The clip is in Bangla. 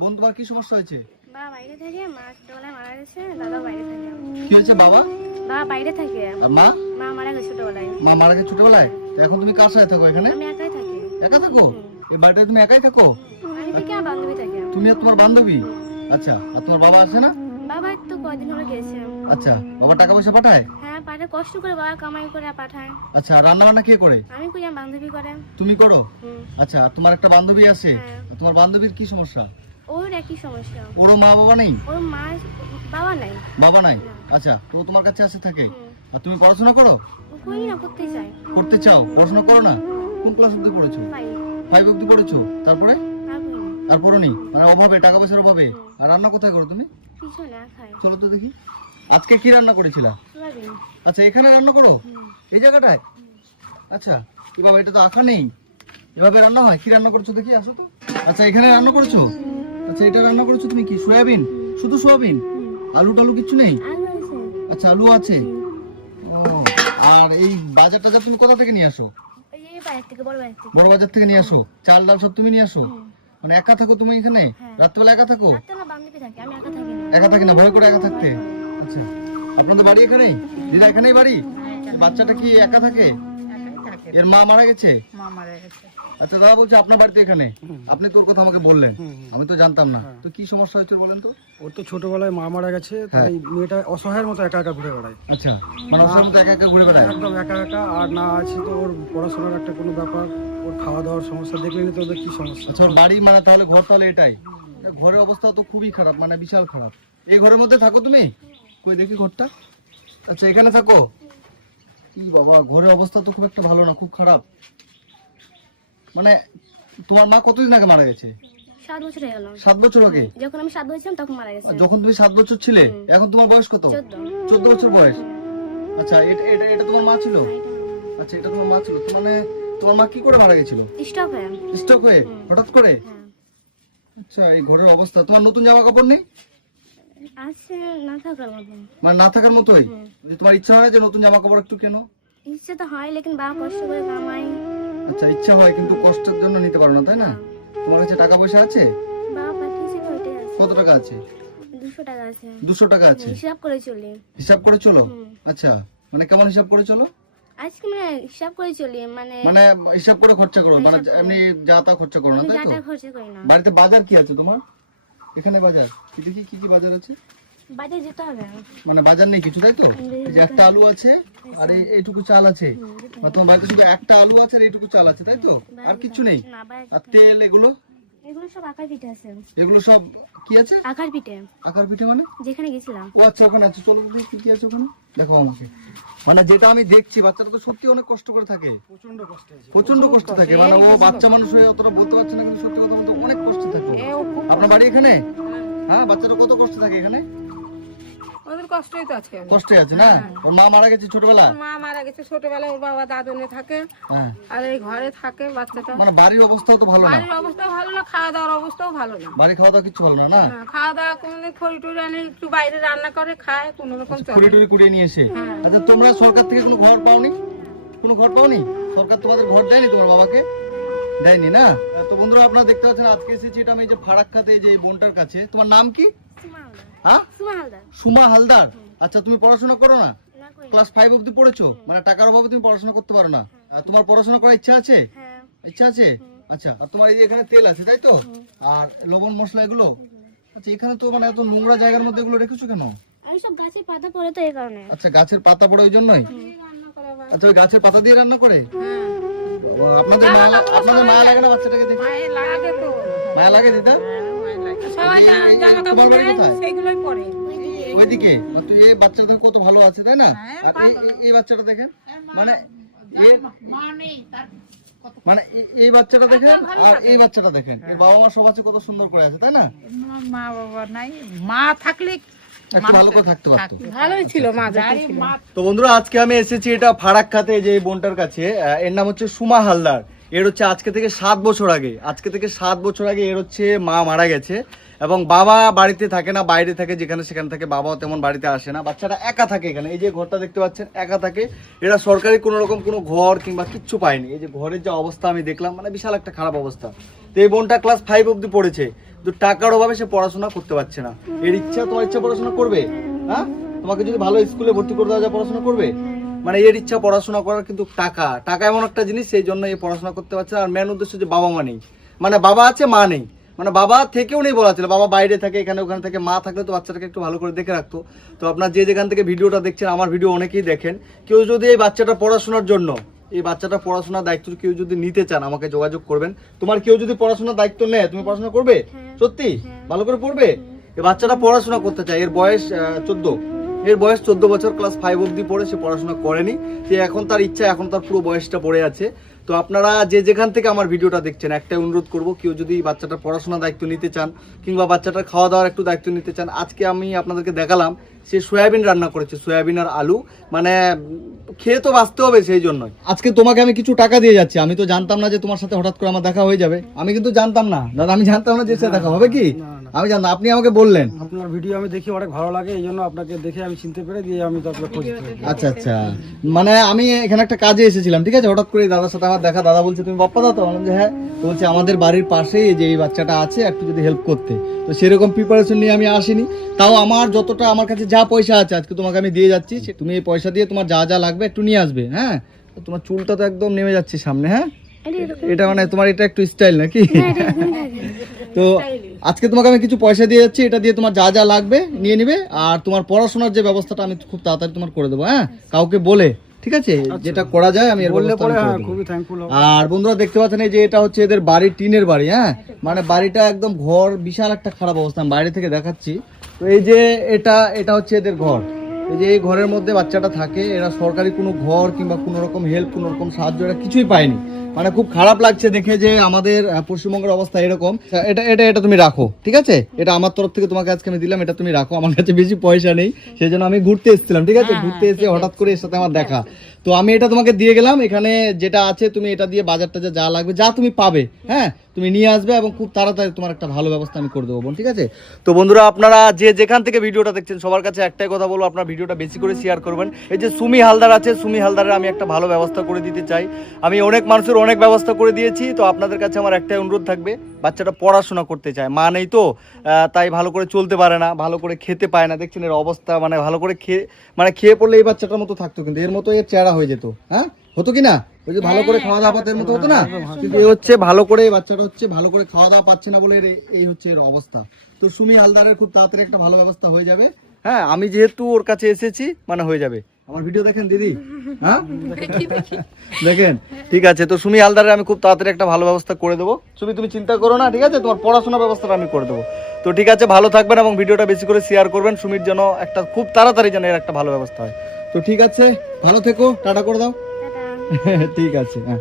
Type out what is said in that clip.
বোন তোমার কি সমস্যা হয়েছে? বাবা বাইরে থাকে, মা ছোটবেলায় মারা গেছে, দাদা বাইরে থাকে। কি হয়েছে বাবা? বাবা বাইরে থাকে, আর মা? মা মারা গেছে ছোটবেলায়। মা মারা গেছে ছোটবেলায়? তো এখন তুমি কার সাথে থাকো এখানে? আমি একাই থাকি। একা থাকো? এই বাড়িটায় তুমি একাই থাকো? আমি থেকে আমার বান্ধবী থাকে। তুমি আর তোমার বান্ধবী? আচ্ছা, আর তোমার বাবা আসে না? বাবা তো কয়দিন হলো গেছে। আচ্ছা, বাবা টাকা পয়সা পাঠায়? হ্যাঁ পাঠায়, কষ্ট করে বাবা কামাই করে পাঠায়। আচ্ছা, রান্না বান্না কে করে? আমি করি, আমার বান্ধবী করে। তুমি করো? হুম। আচ্ছা, আর তোমার একটা বান্ধবী আছে? হ্যাঁ। তোমার বান্ধবীর কি সমস্যা? ওর একই সমস্যা। ওরও মা বাবা নেই? ওর মা বাবা নাই। বাবা নাই? না। আচ্ছা, তো ও তোমার কাছে আসে থাকে? হুম। আর তুমি পড়াশোনা করো? ও করি না, করতে চাই। করতে চাও? পড়াশোনা করো না? কোন ক্লাস অবধি পড়েছো? পাই 5 অবধি পড়েছো? তারপরে? আর করি না। আর পড়োনি? মানে অভাবে, টাকা পয়সার অভাবে? হুম। আর রান্না কোথায় করো তুমি? পিছনে খাই। চলো তো দেখি। আজকে কি রান্না করেছিলা? সোয়াবিন। আচ্ছা, এখানে রান্না করো? হুম। এই জায়গাটায়? আচ্ছা, কি বাবা, এটা তো আঁকা নেই। এভাবে রান্না হয়? কি রান্না করছো দেখি, আসো তো। আচ্ছা, এখানে রান্না করেছো? আচ্ছা, এটা রান্না করেছো তুমি কি? সয়াবিন? শুধু সয়াবিন? আলু টালু কিছু নেই? আলু আছে। আচ্ছা, আলু আছে। ও, আর এই বাজার টাজার তুমি কোথা থেকে নিয়ে আসো? এই বাইরে থেকে, বড় বাইরে থেকে। বড় বাজার থেকে নিয়ে আসো? চাল ডাল সব তুমি নিয়ে আসো? হুম। মানে একা থাকো তুমি এখানে? হ্যাঁ। রাত্রেবেলা একা থাকো? রাতে আমার বান্ধবী থাকে, আমি একা থাকি না। একা থাকি না, ভয় করে একা থাকতে? আচ্ছা, আপনাদের বাড়ি এখানেই? দিদা এখানেই বাড়ি? বাচ্চাটা কি একা থাকে? এর মা মারা গেছে? মা মারা গেছে। আচ্ছা, দাদা বলছে আপনার বাড়িতে এখানে? আপনি তোর কথা আমাকে বললেন, আমি তো জানতাম না। তো কি সমস্যা হয়েছে বলেন তো? ওর তো ছোটবেলায় মা মারা গেছে, তাই মেয়েটা অসহায়ের মতো একা একা ঘুরে বেড়ায়। আচ্ছা, মানে ওর সঙ্গে একা একা ঘুরে বেড়ায়? একদম একা একা। আর না আছে তো ওর পড়াশোনার একটা কোনো ব্যাপার, ওর খাওয়া দাওয়ার সমস্যা, দেখলেন তো ওদের কি সমস্যা। আচ্ছা, ওর বাড়ি মানে তাহলে ঘর তাহলে এটাই? ঘরের অবস্থা তো খুবই খারাপ, মানে বিশাল খারাপ। এই ঘরের মধ্যে থাকো তুমি? কই দেখি ঘরটা। আচ্ছা, এখানে থাকো? কি বাবা, ঘরের অবস্থা তো খুব একটা ভালো না, খুব খারাপ। মানে তোমার মা কতদিন আগে মারা গেছে? 7 বছর হয়ে গেল। 7 বছর আগে? যখন আমি 7 বছর ছিলাম তখন মারা গেছে। আর যখন তুমি 7 বছর ছিলে, এখন তোমার বয়স কত? 14 বছর বয়স। আচ্ছা, এটা এটা এটা তোমার মা ছিল? আচ্ছা, এটা তোমার মা ছিল। তো মানে তোমার মা কি করে মারা গেছিল? স্টক হয়ে। স্ট্রোক হয়ে? হঠাৎ করে? হ্যাঁ। আচ্ছা, এই ঘরের অবস্থা। তোমার নতুন জামা কাপড় নেই? আছে, না থাকার মতো। মানে না থাকার মতোই? যে তোমার ইচ্ছা হয় যে নতুন জামা কাপড় একটু কেনো? ইচ্ছে তো হয়, লেকিন বাবা কষ্ট করে কামাই। আচ্ছা, ইচ্ছা হয় কিন্তু কষ্টের জন্য নিতে পারো না, তাই না? তোমার কাছে টাকা পয়সা আছে? বাবা পাঠিয়েছে, ওইটাই আছে। কত টাকা আছে? 200 টাকা আছে। 200 টাকা আছে? হিসাব করে চলি। হিসাব করে চলো? হুম। আচ্ছা, মানে কেমন হিসাব করে চলো? আজকে মানে হিসাব করে চলি, মানে মানে হিসাব করে খরচা করো, মানে হিসাব করে। এমনি যা তা খরচা করো না, আমি তাই তো? যাটা খরচা করি না। বাড়িতে বাজার কি আছে তোমার? এখানে বাজার কি দেখি, কি কি বাজার আছে? বাজারে যেতে হবে। মানে বাজার নেই কিছু, তাই তো? এই যে একটা আলু আছে আর এইটুকু চাল আছে। আর তোমার বাড়িতে শুধু একটা আলু আছে আর এইটুকু চাল আছে, তাই তো? আর কিছু নেই? না বাজারে আর তেল এগুলো? এগুলো সব আকার পিঠে আছে। এগুলো সব কি আছে? আকার পিঠে আকার পিঠে মানে? যেখানে গেছিলাম। ও আচ্ছা, ওখানে আছে। চলো দেখি কি কি আছে ওখানে, দেখো আমাকে। মানে যেটা আমি দেখছি, বাচ্চাটা তো সত্যি অনেক কষ্ট করে থাকে, প্রচন্ড কষ্ট আছে। প্রচন্ড কষ্ট থাকে। মানে ও বাচ্চা মানুষ হয়ে অতটা বলতে পারছে না, কিন্তু সত্যি কথা বলতে অনেক কষ্ট থাকে। আপনার বাড়ি এখানে? হ্যাঁ, বাচ্চাটা কত কষ্ট থাকে এখানে? ওদের কষ্টই তো আছে। কষ্টে আছে না? ওর মা মারা গেছে ছোটবেলা? মা মারা গেছে ছোটবেলায়, ওর বাবা দাদনে থাকে হ্যাঁ, আর এই ঘরে থাকে বাচ্চাটা। মানে বাড়ির অবস্থাও তো ভালো না? বাড়ির অবস্থাও ভালো না, খাওয়া দাওয়ার অবস্থাও ভালো না। বাড়ি খাওয়া দাওয়া কিছু ভালো না? না, না, খাওয়া দাওয়া কোনদিন খড়ি টড়ি আনে একটু বাইরে রান্না করে খায়, কোন রকম চলে। কুড়ি টুড়ি কুড়িয়ে নিয়ে এসে। আচ্ছা, তোমরা সরকার থেকে কোনো ঘর পাওনি? কোনো ঘর পাওনি? সরকার তোমাদের ঘর দেয়নি তোমার বাবাকে? দেয়নি না? তো বন্ধুরা, আপনারা দেখতে পাচ্ছেন আজকে এসেছি এটা আমি এই যে ফারাক্কাতে, এই যে এই বোনটার কাছে। তোমার নাম কি? সুমা হালদার। হ্যাঁ, সুমা হালদার। সুমা হালদার। আচ্ছা, তুমি পড়াশোনা করো না? না করি। ক্লাস 5 অবধি পড়েছো? মানে টাকার অভাবে তুমি পড়াশোনা করতে পারো না? তোমার পড়াশোনা করার ইচ্ছা আছে? হ্যাঁ। ইচ্ছা আছে? আচ্ছা, আর তোমার এই যে এখানে তেল আছে, তাই তো? আর লবণ মশলা এগুলো? আচ্ছা, এখানে তো মানে এত নোংরা জায়গার মধ্যে এগুলো রেখেছো কেন? আমি সব গাছের পাতা পড়ে তো এই কারণে। আচ্ছা, গাছের পাতা পড়ে ওই জন্যই? আচ্ছা, ওই গাছের পাতা দিয়ে রান্না করে? বাবা, আপনাদের মায়া লাগে না বাচ্চাটাকে দেখে? মায়ের লাগে তো। মায়া লাগে দিদা? সবাই জামা কাপড় তোমার বাড়ি দেয়, কোথায়? সেগুলোই পরে। ওইদিকে? আর তুই এই বাচ্চাটা দেখে কত ভালো আছে, তাই না? আর এই বাচ্চাটা দেখেন, মানে মানে এই বাচ্চাটা দেখেন আর এই বাচ্চাটা দেখেন, এর বাবা মা সব আছে, কত সুন্দর করে আছে, তাই না? মা বাবা নাই, মা থাকলে একটু ভালো করে থাকতে পারতো। ভালোই ছিল মা যখন ছিল। তো বন্ধুরা, আজকে আমি এসেছি এটা ফারাক্কাতে, যে এই বোনটার কাছে। এর নাম হচ্ছে সুমা হালদার। এর হচ্ছে আজকে থেকে 7 বছর আগে এর হচ্ছে মা মারা গেছে এবং বাবা বাড়িতে থাকে না, বাইরে থাকে, যেখানে সেখানে থাকে, বাবাও তেমন বাড়িতে আসে না, বাচ্চাটা একা থাকে এখানে। এই যে ঘরটা দেখতে পাচ্ছেন একা থাকে, এরা সরকারি কোনো রকম কোনো ঘর কিংবা কিচ্ছু পায়নি। এই যে ঘরের যে অবস্থা আমি দেখলাম, মানে বিশাল একটা খারাপ অবস্থা। তো এই বোনটা ক্লাস 5 অবধি পড়েছে, তো টাকার অভাবে সে পড়াশোনা করতে পারছে না। এর ইচ্ছা, তোমার ইচ্ছা পড়াশোনা করবে? হ্যাঁ, তোমাকে যদি ভালো স্কুলে ভর্তি করে দেওয়া যায় পড়াশোনা করবে? মানে এর ইচ্ছা পড়াশোনা করার, কিন্তু টাকা এমন একটা জিনিস, সেই জন্য এই পড়াশোনা করতে পারছে না। আর মেন উদ্দেশ্য যে বাবা মা নেই, মানে বাবা আছে মা নেই, মানে বাবা থেকেও নেই বলা ছিল, বাবা বাইরে থাকে, এখানে ওখানে থাকে। মা থাকলে তো বাচ্চাটাকে একটু ভালো করে দেখে রাখতো। তো আপনার যে যেখান থেকে ভিডিওটা দেখছেন, আমার ভিডিও অনেকেই দেখেন, কেউ যদি এই বাচ্চাটা পড়াশোনার জন্য, এই বাচ্চাটা পড়াশোনার দায়িত্ব কেউ যদি নিতে চান, আমাকে যোগাযোগ করবেন। তোমার কেউ যদি পড়াশোনার দায়িত্ব নেয়, তুমি পড়াশোনা করবে? সত্যি ভালো করে পড়বে? এই বাচ্চাটা পড়াশোনা করতে চায়, এর বয়স 14 বছর, ক্লাস 5 অবধি পড়ে, সে পড়াশোনা করেনি। সে এখন তার ইচ্ছা, এখন তার পুরো বয়সটা পড়ে আছে। তো আপনারা যে যেখান থেকে আমার ভিডিওটা দেখছেন, একটাই অনুরোধ করব, কেউ যদি বাচ্চাটার পড়াশোনার দায়িত্ব নিতে চান কিংবা বাচ্চাটার খাওয়া দাওয়ার একটু দায়িত্ব নিতে চান, আজকে আমি আপনাদেরকে দেখালাম সে সয়াবিন রান্না করেছে, সয়াবিন আর আলু, মানে খেয়ে তো বাঁচতে হবে, সেই জন্যই আজকে তোমাকে আমি কিছু টাকা দিয়ে যাচ্ছি। আমি তো জানতাম না যে তোমার সাথে হঠাৎ করে আমার দেখা হয়ে যাবে, আমি কিন্তু জানতাম না দাদা, আমি জানতাম না যে সে দেখা হবে। কি আমি জানতাম, আপনি আমাকে বললেন। আপনার ভিডিও আমি দেখি অনেক ভালো লাগে, এই জন্য আপনাকে দেখে আমি চিনতে পেরে দিয়ে আমি তারপরে খোঁজ করি। আচ্ছা, মানে আমি এখানে একটা কাজে এসেছিলাম, ঠিক আছে, হঠাৎ করে দাদার সাথে আমার দেখা। দাদা বলছে তুমি বাপ্পা দা? তো বললাম যে হ্যাঁ। তো বলছে আমাদের বাড়ির পাশেই যে এই বাচ্চাটা আছে, একটু যদি হেল্প করতে। তো সেরকম প্রিপারেশন নিয়ে আমি আসিনি, তাও আমার যতটা আমার কাছে যা পয়সা আছে আজকে তোমাকে আমি দিয়ে যাচ্ছি। তুমি এই পয়সা দিয়ে তোমার যা যা লাগবে একটু নিয়ে আসবে। হ্যাঁ, তোমার চুলটা তো একদম নেমে যাচ্ছে সামনে। হ্যাঁ, এটা মানে তোমার এটা একটু স্টাইল নাকি? তো আজকে তোমাকে আমি কিছু পয়সা দিয়ে যাচ্ছি, এটা দিয়ে তোমার যা যা লাগবে নিয়ে নিবে। আর তোমার পড়াশোনার যে ব্যবস্থাটা আমি খুব তাড়াতাড়ি তোমার করে দেবো। হ্যাঁ, কাউকে বলে, ঠিক আছে, যেটা করা যায় আমি এর বললে ব্যবস্থা পরে আমি করে হ্যাঁ দেবো। খুবই থ্যাঙ্কফুল হব। আর বন্ধুরা দেখতে পাচ্ছেন এই যে এটা হচ্ছে এদের বাড়ি, টিনের বাড়ি। হ্যাঁ, মানে বাড়িটা একদম ঘর বিশাল একটা খারাপ অবস্থা, আমি বাইরে থেকে দেখাচ্ছি। তো এই যে এটা হচ্ছে এদের ঘর। এই যে এই ঘরের মধ্যে বাচ্চাটা থাকে, এরা সরকারি কোনো ঘর কিংবা কোনো রকম হেল্প, কোনো রকম সাহায্য এরা কিছুই পায়নি। মানে খুব খারাপ লাগছে দেখে যে আমাদের পশ্চিমবঙ্গের অবস্থা এরকম। এটা তুমি রাখো, ঠিক আছে, এটা আমার তরফ থেকে তোমাকে আজকে আমি দিলাম, এটা তুমি রাখো। আমার কাছে বেশি পয়সা নেই, সেই জন্য আমি ঘুরতে এসেছিলাম, ঠিক আছে, ঘুরতে এসে হঠাৎ করে এর সাথে আমার দেখা। তো আমি এটা তোমাকে দিয়ে গেলাম, এখানে যেটা আছে তুমি এটা দিয়ে বাজারটা যা লাগবে, যা তুমি পাবে, হ্যাঁ, তুমি নিয়ে আসবে এবং খুব তাড়াতাড়ি তোমার একটা ভালো ব্যবস্থা আমি করে দেবো বোন, ঠিক আছে। তো বন্ধুরা আপনারা যে যেখান থেকে ভিডিওটা দেখছেন, সবার কাছে একটাই কথা বলবো, আপনার ভিডিওটা বেশি করে শেয়ার করবেন। এই যে সুমি হালদার আছে, সুমি হালদারের আমি একটা ভালো ব্যবস্থা করে দিতে চাই। আমি অনেক মানুষের অনেক ব্যবস্থা করে দিয়েছি। তো আপনাদের কাছে আমার একটাই অনুরোধ থাকবে, বাচ্চাটা পড়াশোনা করতে চায়, মা নেই তো, তাই ভালো করে চলতে পারে না, ভালো করে খেতে পায় না, দেখছেন এর অবস্থা, মানে ভালো করে খেয়ে পড়লে এই বাচ্চাটার মতো থাকতো, কিন্তু এর মতো এর চেহারা হয়ে যেত। হ্যাঁ, হতো কি না? ওই যে ভালো করে খাওয়া দাওয়া এর মতো হতো না, কিন্তু এই হচ্ছে ভালো করে, বাচ্চাটা হচ্ছে ভালো করে খাওয়া দাওয়া পাচ্ছে না বলে এই হচ্ছে এর অবস্থা। তো সুমি হালদারের খুব তাড়াতাড়ি একটা ভালো ব্যবস্থা হয়ে যাবে। হ্যাঁ, আমি যেহেতু ওর কাছে এসেছি, মানে হয়ে যাবে। আমার ভিডিও দেখেন দিদি? হ্যাঁ, দেখেন, ঠিক আছে। তো সুমি হালদারের আমি খুব তাড়াতাড়ি একটা ভালো ব্যবস্থা করে দেবো। সুমি তুমি চিন্তা করো না, ঠিক আছে, তোমার পড়াশোনার ব্যবস্থাটা আমি করে দেবো। তো ঠিক আছে, ভালো থাকবেন এবং ভিডিওটা বেশি করে শেয়ার করবেন, সুমির জন্য একটা খুব তাড়াতাড়ি যেন এর একটা ভালো ব্যবস্থা হয়। তো ঠিক আছে, ভালো থেকো, টাটা করে দাও। ঠিক আছে, হ্যাঁ।